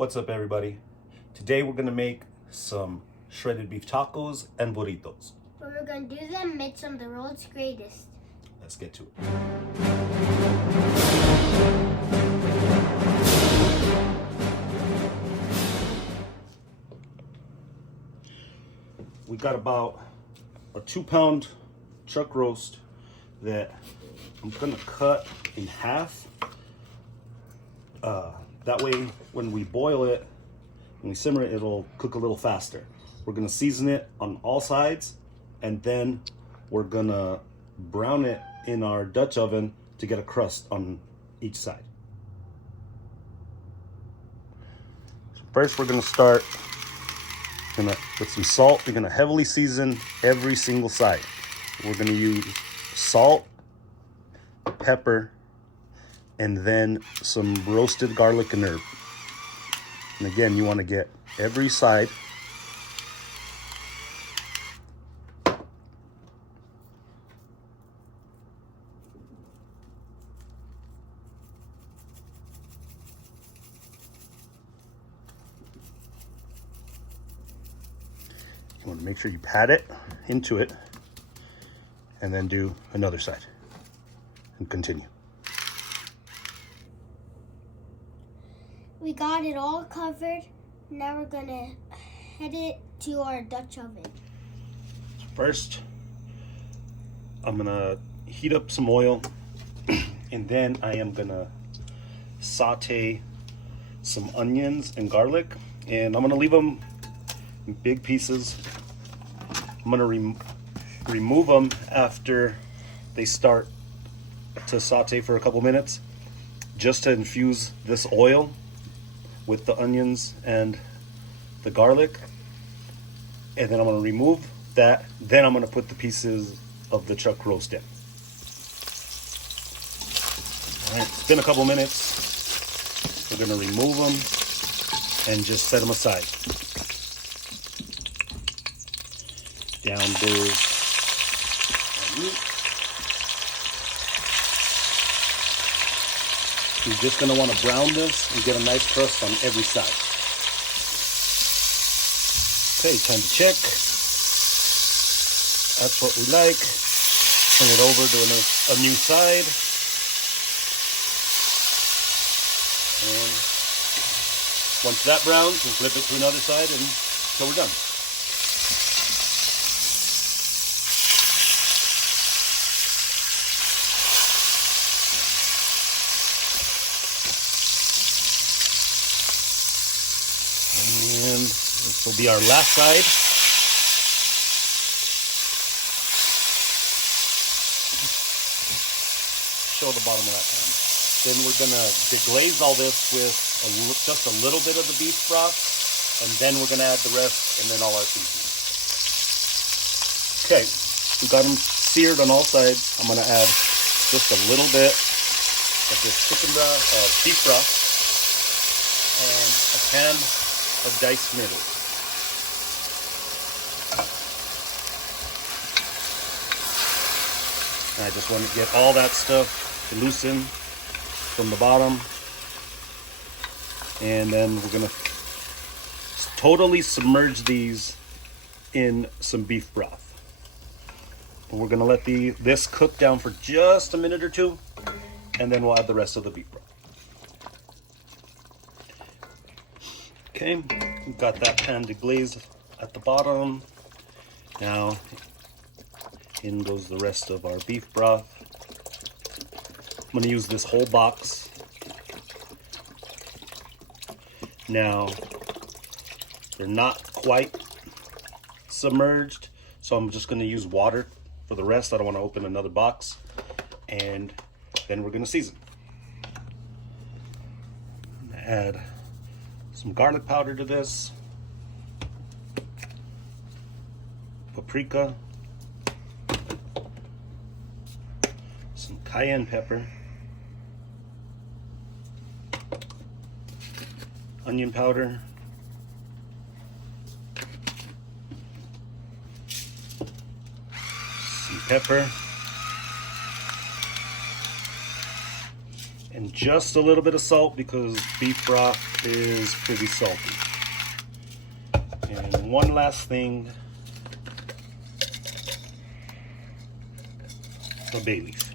What's up, everybody? Today we're gonna make some shredded beef tacos and burritos. But we're gonna do them made some of the world's greatest. Let's get to it. We got about a 2-pound chuck roast that I'm gonna cut in half. That way, when we boil it, when we simmer it, it'll cook a little faster. We're gonna season it on all sides, and then we're gonna brown it in our Dutch oven to get a crust on each side. So first, we're gonna start with some salt. We're gonna heavily season every single side. We're gonna use salt, pepper, and then some roasted garlic and herb. And again, you want to get every side. You want to make sure you pat it into it and then do another side and continue. We got it all covered. Now we're gonna head it to our Dutch oven. First, I'm gonna heat up some oil, and then I am gonna saute some onions and garlic, and I'm gonna leave them in big pieces. I'm gonna remove them after they start to saute for a couple minutes, just to infuse this oil with the onions and the garlic. And then I'm going to remove that. Then I'm going to put the pieces of the chuck roast in. All right, it's been a couple minutes. We're going to remove them and just set them aside. Down goes our meat. You're just going to want to brown this and get a nice crust on every side. Okay, time to check. That's what we like. Turn it over to a new side. And once that browns, we'll flip it to another side until we're done. And this will be our last side. Show the bottom of that pan. Then we're gonna deglaze all this with just a little bit of the beef broth, and then we're gonna add the rest, and then all our seasoning. Okay, we got them seared on all sides. I'm gonna add just a little bit of this beef broth, and a pan of diced tomatoes. And I just want to get all that stuff to loosen from the bottom. And then we're going to totally submerge these in some beef broth. And we're going to let this cook down for just a minute or two, and then we'll add the rest of the beef broth. Okay, we've got that pan deglazed at the bottom. Now, in goes the rest of our beef broth. I'm going to use this whole box. Now, they're not quite submerged, so I'm just going to use water for the rest. I don't want to open another box. And then we're going to season. I'm going to add some garlic powder to this, paprika, some cayenne pepper, onion powder, some pepper, and just a little bit of salt because beef broth is pretty salty. And one last thing, a bay leaf.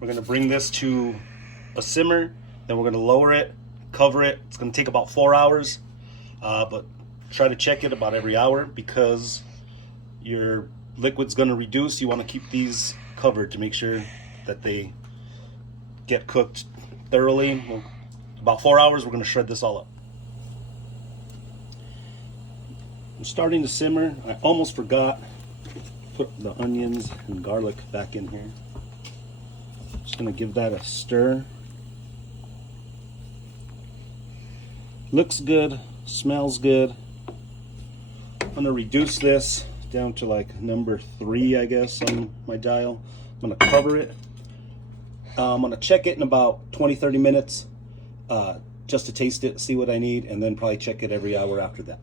We're gonna bring this to a simmer, then we're gonna lower it, cover it. It's gonna take about 4 hours, but try to check it about every hour because your liquid's gonna reduce. You wanna keep these covered to make sure that they get cooked thoroughly. About 4 hours, we're gonna shred this all up. I'm starting to simmer. I almost forgot to put the onions and garlic back in here. Just gonna give that a stir. Looks good, smells good. I'm gonna reduce this down to like number 3, I guess, on my dial. I'm gonna cover it. I'm gonna check it in about 20-30 minutes just to taste it, see what I need, and then probably check it every hour after that.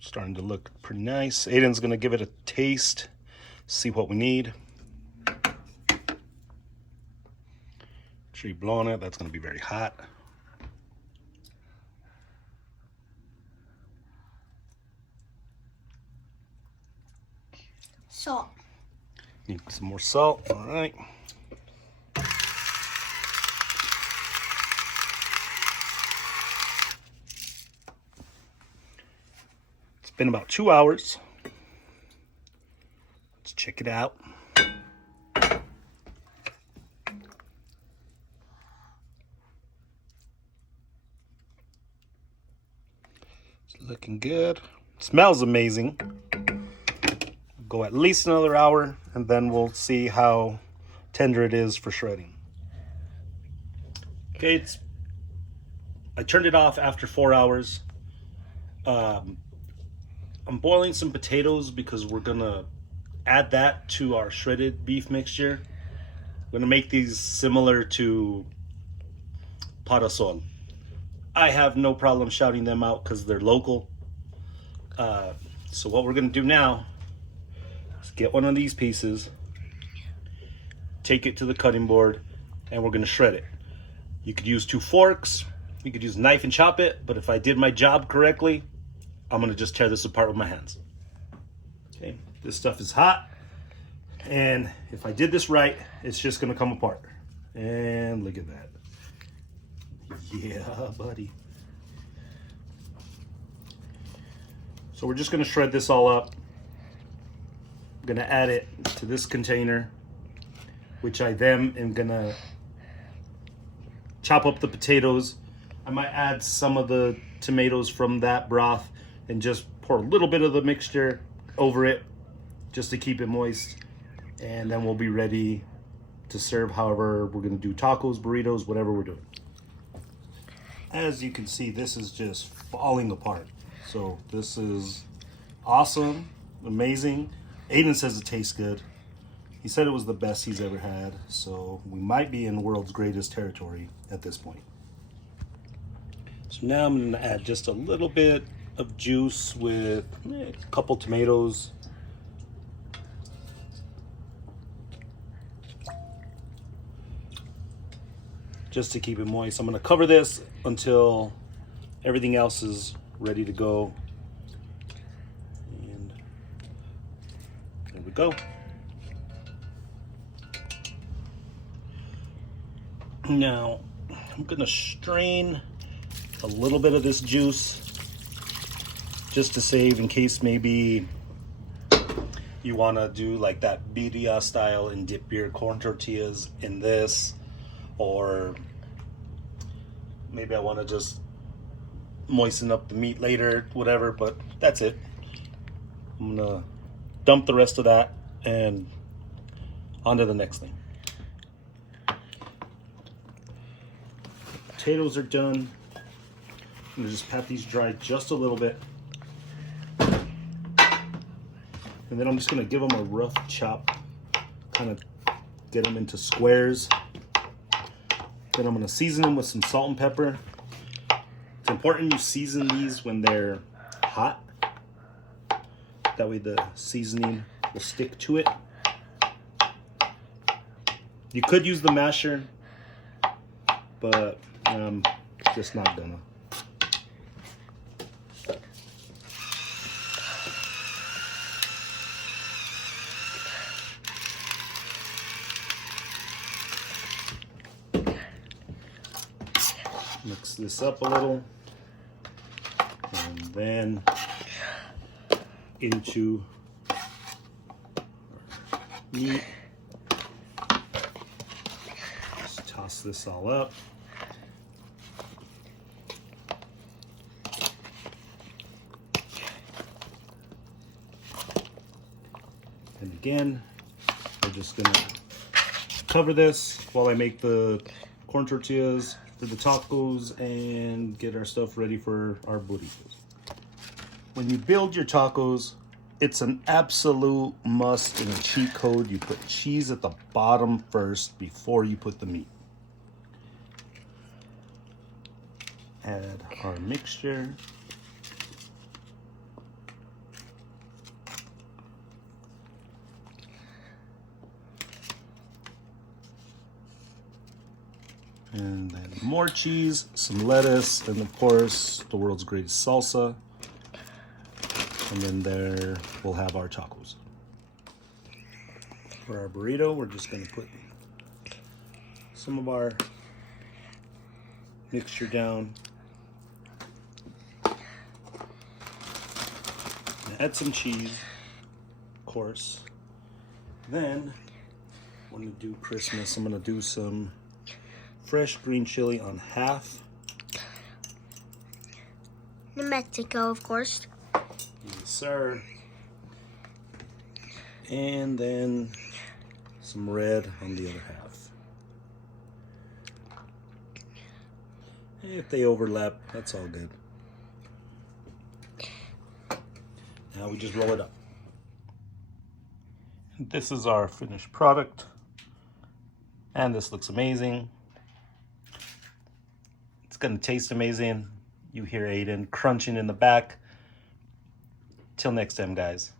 Starting to look pretty nice. Aiden's gonna give it a taste, see what we need. Make sure you blow on it. That's gonna be very hot. Salt. Need some more salt. All right. It's been about 2 hours. Let's check it out. It's looking good. Smells amazing. Go at least another hour, and then we'll see how tender it is for shredding. Okay, I turned it off after 4 hours. I'm boiling some potatoes because we're gonna add that to our shredded beef mixture. We're gonna make these similar to parasol. I have no problem shouting them out because they're local. So what we're gonna do now, get one of these pieces, take it to the cutting board, and we're gonna shred it. You could use 2 forks, you could use a knife and chop it, but if I did my job correctly, I'm gonna just tear this apart with my hands. Okay, this stuff is hot, and if I did this right, it's just gonna come apart. And look at that. Yeah, buddy. So we're just gonna shred this all up. I'm gonna add it to this container, which I then am gonna chop up the potatoes. I might add some of the tomatoes from that broth and just pour a little bit of the mixture over it just to keep it moist. And then we'll be ready to serve however we're gonna do tacos, burritos, whatever we're doing. As you can see, this is just falling apart. So this is awesome, amazing. Aiden says it tastes good. He said it was the best he's ever had, so we might be in world's greatest territory at this point. So now I'm gonna add just a little bit of juice with a couple tomatoes. Just to keep it moist. I'm gonna cover this until everything else is ready to go. There we go. Now, I'm gonna strain a little bit of this juice just to save in case maybe you wanna do like that birria style and dip your corn tortillas in this, or maybe I wanna just moisten up the meat later, whatever, but that's it. I'm gonna dump the rest of that and on to the next thing. Potatoes are done. I'm gonna just pat these dry just a little bit. And then I'm just gonna give them a rough chop, kind of get them into squares. Then I'm gonna season them with some salt and pepper. It's important you season these when they're hot. That way the seasoning will stick to it. You could use the masher, but just not gonna. Mix this up a little, and then into meat. Just toss this all up. And again, we're just gonna cover this while I make the corn tortillas for the tacos and get our stuff ready for our burritos. When you build your tacos, it's an absolute must and a cheat code. You put cheese at the bottom first before you put the meat. Add our mixture. And then more cheese, some lettuce, and of course, the world's greatest salsa. And then there we'll have our tacos. For our burrito, we're just gonna put some of our mixture down. Add some cheese, of course. Then, I'm gonna do Christmas. I'm gonna do some fresh green chili on half. New Mexico, of course. Yes, sir. And then some red on the other half. If they overlap, that's all good. Now we just roll it up. This is our finished product. And this looks amazing. It's gonna taste amazing. You hear Aiden crunching in the back. Till next time, guys.